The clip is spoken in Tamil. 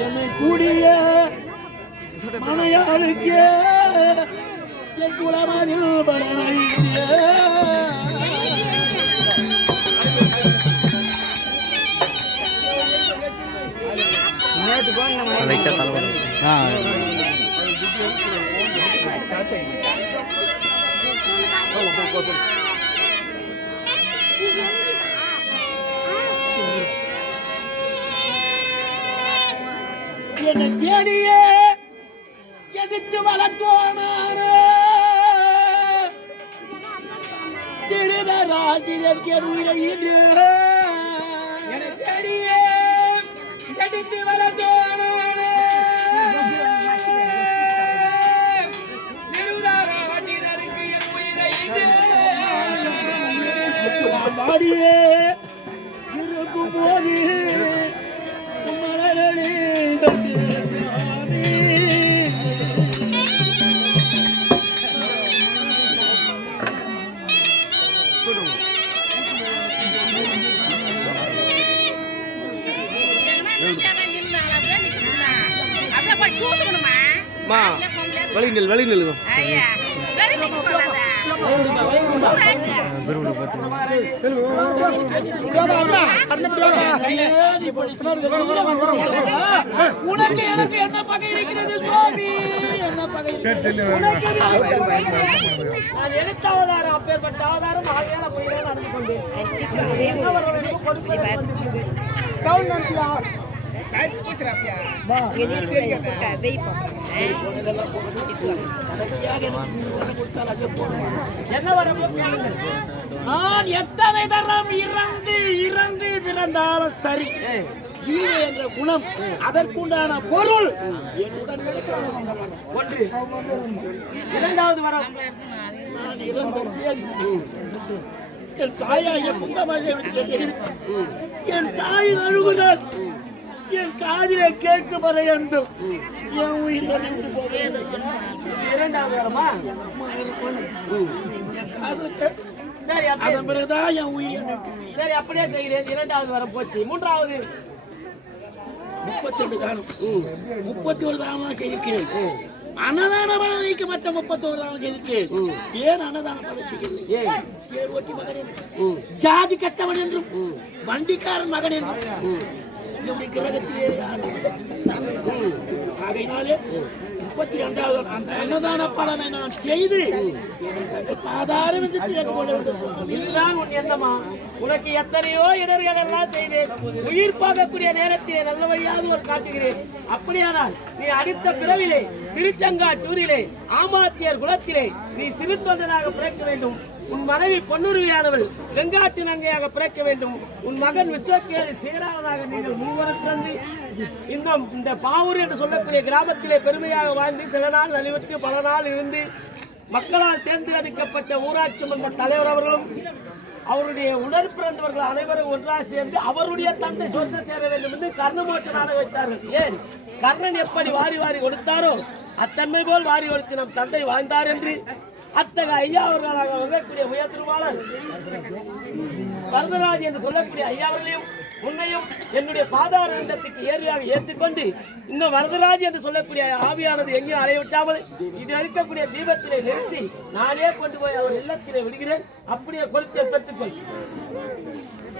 என்னை கூடிய மனையாளுக்கு என் குலமதில் பலனை என்னை தேடியே எதிர்த்து வளர்த்தோனான திருடராஜிற்கு உயிரையிடு என்னை தேடியே எதிர்த்து வளர்த்தோனான திருடராஜிற்கு என் உயிரையிடு பாடியே இருக்கும் போது வழிநில் உனக்கு எனக்கு என்ன பகை இருக்கிறது கோபி? என்ன பகை? நான் எடுத்த அவதாரம் அப்பேற்பட்ட அவதாரம் நடந்து கொண்டேன். நான் எத்தனை தரம் இறந்து பிறந்தாலும் சரி, ஈடு என்ற குணம் அதற்குண்டான பொருள் என்னுடன் ஒன்று. இரண்டாவது வரம், நான் இறந்த சேதி என் தாயாகிய குந்தமாக என் தாயின் அழுகுதல் என் காதிலே கேட்க வர வேண்டும். என் உயிர் இரண்டாவது வரமா? சரி, அதன் பிறகுதான் என் உயிர். சரி, அப்படியே செய்கிறேன். இரண்டாவது வரம் போச்சு. மூன்றாவது 32 தானம் 31 தானமா செய்திருக்கேன். அன்னதானம் வைக்க மற்ற 31 தானம் செய்திருக்கேன். ஏன் அன்னதானம் செய்கிறேன்? பேர் ஓட்டி மகன் என்றும், ஜாதி கட்டவன் என்றும், வண்டிக்காரன் மகன் என்றும் கிரகத்திலே ஆகையினாலே 32வது அந்த அன்னதான பலனை நான் செய்து ஆதாரம் என்று இதுதான் உன் எண்ணமா? உனக்கு எத்தனையோ இடர்கள் எல்லாம் செய்தேன். உயிர் பார்க்கக்கூடிய நேரத்திலே நல்ல வழியாக ஒரு காட்டுகிறேன். அப்படியானால் நீ அடுத்த பிறவிலே திருச்செங்காட்டூரிலே ஆமாத்தியர் குலத்திலே நீ சிறு தொண்டனாக பிறக்க வேண்டும். உன் மனைவி பொன்னுருவியானவள் வெங்காட்டு நங்கையாக பிறக்க வேண்டும். உன் மகன் விஸ்வக்கேதி சேராவதாக நீங்கள் மூவரும் பிறந்து இந்த பாவூர் என்று சொல்லக்கூடிய கிராமத்திலே பெருமையாக வாழ்ந்து சில நாள் நலிவுற்று பல நாள் இருந்து மக்களால் தேர்ந்தெடுக்கப்பட்ட ஊராட்சி மன்ற தலைவர் அவர்களும் அவருடைய உடற்பிறந்தவர்கள் அனைவரும் ஒன்றாக சேர்ந்து அவருடைய தந்தை சொந்த சேர வேண்டும் என்று கர்ணமோட்சனாக வைத்தார்கள். ஏன்? கர்ணன் எப்படி வாரி வாரி கொடுத்தாரோ அத்தன்மை போல் வாரி கொடுத்து நம் தந்தை வாழ்ந்தார் என்று அத்தகைய ஐயா அவர்களாக வரக்கூடிய உயர் திருவாளர் வரதராஜ் என்று சொல்லக்கூடிய ஐயா அவர்களையும் உன்னையும் என்னுடைய பாதார விந்தத்துக்கு ஏறியாக ஏற்றுக்கொண்டு இன்னும் வரதராஜ் என்று சொல்லக்கூடிய ஆவியானது எங்கேயும் அலையவிட்டாமல் இது இருக்கக்கூடிய தீபத்திலே நிறுத்தி நானே கொண்டு போய் அவர் இல்லத்திலே விடுகிறேன். அப்படியே கொளுத்தை பெற்றுக்கொள்.